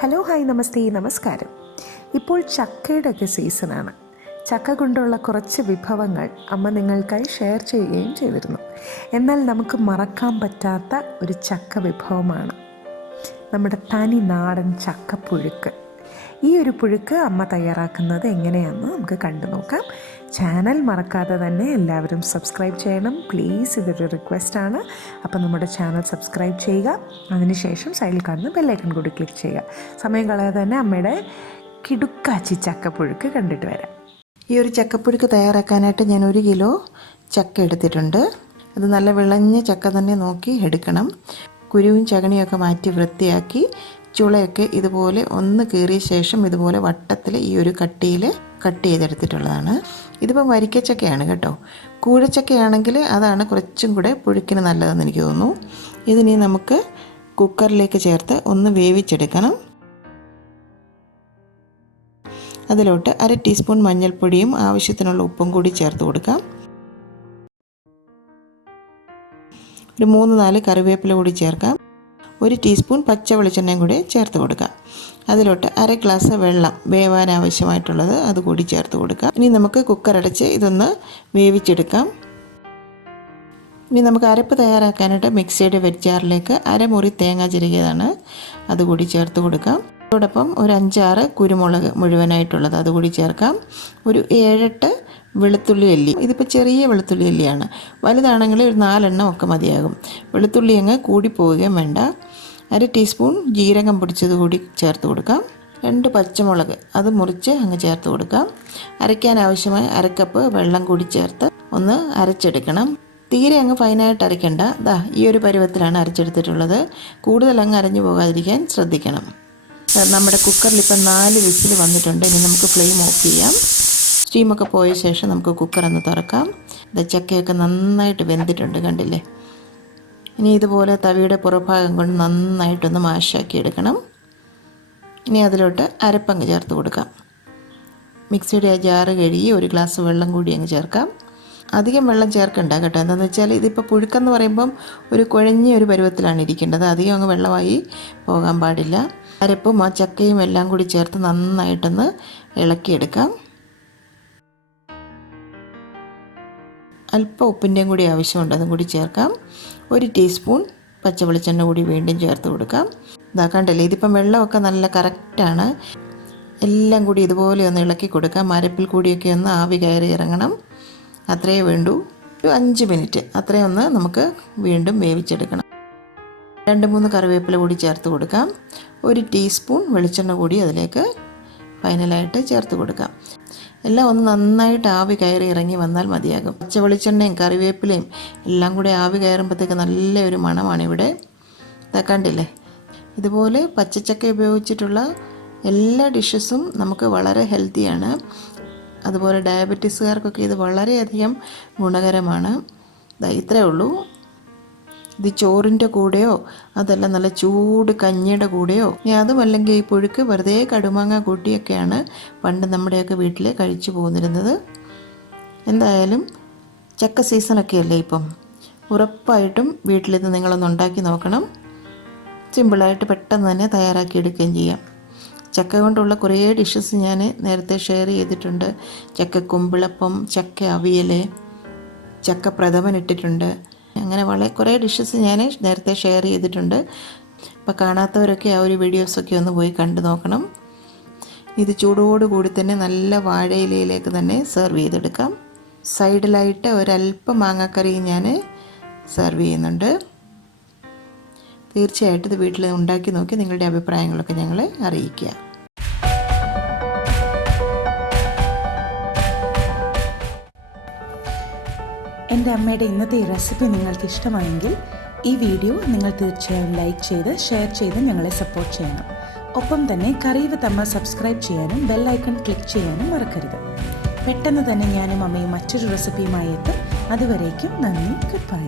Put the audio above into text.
Hello hi നമസ്തേ നമസ്കാരം. ഇപ്പോൾ ചക്കയുടെയൊക്കെ സീസണാണ്. ചക്ക കൊണ്ടുള്ള കുറച്ച് വിഭവങ്ങൾ അമ്മ നിങ്ങൾക്കായി ഷെയർ ചെയ്യുകയും ചെയ്തിരുന്നു. എന്നാൽ നമുക്ക് മറക്കാൻ പറ്റാത്ത ഒരു ചക്ക വിഭവമാണ് നമ്മുടെ തനി നാടൻ ചക്കപ്പുഴുക്ക്. ഈ ഒരു പുഴുക്ക് അമ്മ തയ്യാറാക്കുന്നത് എങ്ങനെയാണെന്ന് നമുക്ക് കണ്ടു നോക്കാം. ചാനൽ മറക്കാതെ തന്നെ എല്ലാവരും സബ്സ്ക്രൈബ് ചെയ്യണം പ്ലീസ്, ഇതൊരു റിക്വസ്റ്റാണ്. അപ്പോൾ നമ്മുടെ ചാനൽ സബ്സ്ക്രൈബ് ചെയ്യുക, അതിനുശേഷം സൈഡിൽ കാണുന്ന ബെല്ലൈക്കൺ കൂടി ക്ലിക്ക് ചെയ്യുക. സമയം കളയാതെ തന്നെ അമ്മയുടെ കിടുക്കാച്ചി ചക്കപ്പുഴുക്ക് കണ്ടിട്ട് വരാം. ഈ ഒരു ചക്കപ്പുഴുക്ക് തയ്യാറാക്കാനായിട്ട് ഞാൻ 1 കിലോ ചക്ക എടുത്തിട്ടുണ്ട്. അത് നല്ല വിളഞ്ഞ ചക്ക തന്നെ നോക്കി എടുക്കണം. കുരുവും ചകണിയൊക്കെ മാറ്റി വൃത്തിയാക്കി ചുളയൊക്കെ ഇതുപോലെ ഒന്ന് കീറിയ ശേഷം ഇതുപോലെ വട്ടത്തിൽ ഈ ഒരു കട്ടിയിൽ കട്ട് ചെയ്തെടുത്തിട്ടുള്ളതാണ്. ഇതിപ്പോൾ വരിക്കച്ചക്കയാണ് കേട്ടോ. കൂഴച്ചക്കയാണെങ്കിൽ അതാണ് കുറച്ചും കൂടെ പുഴുക്കിന് നല്ലതെന്ന് എനിക്ക് തോന്നുന്നു. ഇതിനി നമുക്ക് കുക്കറിലേക്ക് ചേർത്ത് ഒന്ന് വേവിച്ചെടുക്കണം. അതിലോട്ട് 1/2 ടീസ്പൂൺ മഞ്ഞൾപ്പൊടിയും ആവശ്യത്തിനുള്ള ഉപ്പും കൂടി ചേർത്ത് കൊടുക്കാം. ഒരു 3-4 കറിവേപ്പില കൂടി ചേർക്കാം. 1 ടീസ്പൂൺ പച്ച വെളിച്ചെണ്ണയും കൂടി ചേർത്ത് കൊടുക്കാം. അതിലോട്ട് 1/2 ഗ്ലാസ് വെള്ളം വേവാൻ ആവശ്യമായിട്ടുള്ളത് അതുകൂടി ചേർത്ത് കൊടുക്കാം. ഇനി നമുക്ക് കുക്കർ അടച്ച് ഇതൊന്ന് വേവിച്ചെടുക്കാം. ഇനി നമുക്ക് അരപ്പ് തയ്യാറാക്കാനായിട്ട് മിക്സിയുടെ വെജാറിലേക്ക് 1/2 മുറി തേങ്ങ ചിരകിയതാണ് അതുകൂടി ചേർത്ത് കൊടുക്കാം. അതോടൊപ്പം ഒരു 5-6 കുരുമുളക് മുഴുവനായിട്ടുള്ളത് അതുകൂടി ചേർക്കാം. ഒരു 7-8 വെളുത്തുള്ളി അല്ലി. ഇതിപ്പോൾ ചെറിയ വെളുത്തുള്ളി അല്ലിയാണ്. വലുതാണെങ്കിൽ ഒരു 4 എണ്ണം ഒക്കെ മതിയാകും. വെളുത്തുള്ളി അങ്ങ് കൂടിപ്പോവുകയും വേണ്ട. 1/2 ടീസ്പൂൺ ജീരകം പൊടിച്ചത് കൂടി ചേർത്ത് കൊടുക്കാം. 2 പച്ചമുളക് അത് മുറിച്ച് അങ്ങ് ചേർത്ത് കൊടുക്കാം. അരയ്ക്കാൻ ആവശ്യമായ 1/2 കപ്പ് വെള്ളം കൂടി ചേർത്ത് ഒന്ന് അരച്ചെടുക്കണം. തീരെ അങ്ങ് ഫൈനായിട്ട് അരയ്ക്കേണ്ട. ഈ ഒരു പരുവത്തിലാണ് അരച്ചെടുത്തിട്ടുള്ളത്. കൂടുതൽ അങ്ങ് അരഞ്ഞു പോകാതിരിക്കാൻ ശ്രദ്ധിക്കണം. നമ്മുടെ കുക്കറിൽ ഇപ്പം 4 വിസിൽ വന്നിട്ടുണ്ട്. ഇനി നമുക്ക് ഫ്ലെയിം ഓഫ് ചെയ്യാം. സ്റ്റീമൊക്കെ പോയ ശേഷം നമുക്ക് കുക്കർ ഒന്ന് തുറക്കാം. ചക്കയൊക്കെ നന്നായിട്ട് വെന്തിട്ടുണ്ട്, കണ്ടില്ലേ. ഇനി ഇതുപോലെ തവിയുടെ പുറഭാഗം കൊണ്ട് നന്നായിട്ടൊന്ന് മാഷാക്കി എടുക്കണം. ഇനി അതിലോട്ട് അരപ്പങ്ങ് ചേർത്ത് കൊടുക്കാം. മിക്സിയുടെ ജാറ് കഴുകി 1 ഗ്ലാസ് വെള്ളം കൂടി അങ്ങ് ചേർക്കാം. അധികം വെള്ളം ചേർക്കണ്ട കേട്ടോ. എന്താണെന്ന് വെച്ചാൽ ഇതിപ്പോൾ പുഴുക്കെന്ന് പറയുമ്പം ഒരു കുഴഞ്ഞ ഒരു പരുവത്തിലാണ് ഇരിക്കേണ്ടത്. അധികം അങ്ങ് വെള്ളമായി പോകാൻ പാടില്ല. അരപ്പും ആ ചക്കയും എല്ലാം കൂടി ചേർത്ത് നന്നായിട്ടൊന്ന് ഇളക്കിയെടുക്കാം. അല്പം ഉപ്പിൻ്റെയും കൂടി ആവശ്യമുണ്ട്, അതും കൂടി ചേർക്കാം. 1 ടീസ്പൂൺ പച്ച വെളിച്ചെണ്ണ കൂടി വീണ്ടും ചേർത്ത് കൊടുക്കാം. കണ്ടല്ലേ, ഇതിപ്പം വെള്ളമൊക്കെ നല്ല കറക്റ്റാണ്. എല്ലാം കൂടി ഇതുപോലെ ഒന്ന് ഇളക്കി കൊടുക്കാം. അരപ്പിൽ കൂടിയൊക്കെ ഒന്ന് ആവി കയറി ഇറങ്ങണം. അത്രയേ വേണ്ടൂ. ഒരു 5 മിനിറ്റ് അത്രയും ഒന്ന് നമുക്ക് വീണ്ടും വേവിച്ചെടുക്കണം. 2-3 കറിവേപ്പില കൂടി ചേർത്ത് കൊടുക്കാം. 1 ടീസ്പൂൺ വെളിച്ചെണ്ണ കൂടി അതിലേക്ക് ഫൈനലായിട്ട് ചേർത്ത് കൊടുക്കാം. എല്ലാം ഒന്ന് നന്നായിട്ട് ആവി കയറി ഇറങ്ങി വന്നാൽ മതിയാകും. പച്ച വെളിച്ചെണ്ണയും കറിവേപ്പിലയും എല്ലാം കൂടി ആവി കയറുമ്പോഴത്തേക്ക് നല്ലൊരു മണമാണ് ഇവിടെ. കണ്ടില്ലേ, ഇതുപോലെ പച്ചച്ചക്ക ഉപയോഗിച്ചിട്ടുള്ള എല്ലാ ഡിഷസും നമുക്ക് വളരെ ഹെൽത്തിയാണ്. അതുപോലെ ഡയബറ്റീസുകാർക്കൊക്കെ ഇത് വളരെയധികം ഗുണകരമാണ്. ഇത്രയേ ഉള്ളൂ. ഇത് ചോറിൻ്റെ കൂടെയോ അതല്ല നല്ല ചൂട് കഞ്ഞിയുടെ കൂടെയോ, ഇനി അതുമല്ലെങ്കിൽ ഈ പുഴുക്ക് വെറുതെ കടുമാങ്ങ കൂട്ടിയൊക്കെയാണ് പണ്ട് നമ്മുടെയൊക്കെ വീട്ടിൽ കഴിച്ചു പോന്നിരുന്നത്. എന്തായാലും ചക്ക സീസണൊക്കെ അല്ലേ ഇപ്പം. ഉറപ്പായിട്ടും വീട്ടിലിത് നിങ്ങളൊന്ന് ഉണ്ടാക്കി നോക്കണം. സിമ്പിളായിട്ട് പെട്ടെന്ന് തന്നെ തയ്യാറാക്കി എടുക്കുകയും ചെയ്യാം. ചക്ക കൊണ്ടുള്ള കുറേ ഡിഷസ് ഞാൻ നേരത്തെ ഷെയർ ചെയ്തിട്ടുണ്ട്. ചക്ക കുമ്പിളപ്പം, ചക്ക അവിയൽ, ചക്ക പ്രഥമൻ ഇട്ടിട്ടുണ്ട്. അങ്ങനെ കുറേ ഡിഷസ് ഞാൻ നേരത്തെ ഷെയർ ചെയ്തിട്ടുണ്ട്. അപ്പോൾ കാണാത്തവരൊക്കെ ആ ഒരു വീഡിയോസൊക്കെ ഒന്ന് പോയി കണ്ടു നോക്കണം. ഇത് ചൂടോടുകൂടി തന്നെ നല്ല വാഴയിലയിലേക്ക് തന്നെ സെർവ് ചെയ്തെടുക്കാം. സൈഡിലായിട്ട് ഒരല്പം മാങ്ങാക്കറിയും ഞാൻ സെർവ് ചെയ്യുന്നുണ്ട്. തീർച്ചയായിട്ടും ഇത് വീട്ടിൽ ഉണ്ടാക്കി നോക്കി നിങ്ങളുടെ അഭിപ്രായങ്ങളൊക്കെ ഞങ്ങളെ അറിയിക്കുക. എൻ്റെ അമ്മയുടെ ഇന്നത്തെ ഈ റെസിപ്പി നിങ്ങൾക്ക് ഇഷ്ടമായെങ്കിൽ ഈ വീഡിയോ നിങ്ങൾ തീർച്ചയായും ലൈക്ക് ചെയ്ത് ഷെയർ ചെയ്ത് ഞങ്ങളെ സപ്പോർട്ട് ചെയ്യണം. ഒപ്പം തന്നെ കറി വിത്ത് അമ്മ സബ്സ്ക്രൈബ് ചെയ്യാനും ബെല്ലൈക്കൺ ക്ലിക്ക് ചെയ്യാനും മറക്കരുത്. പെട്ടെന്ന് തന്നെ ഞാനും അമ്മയും മറ്റൊരു റെസിപ്പിയുമായി എത്തും. അതുവരേക്കും നന്ദി, ഗുഡ് ബൈ.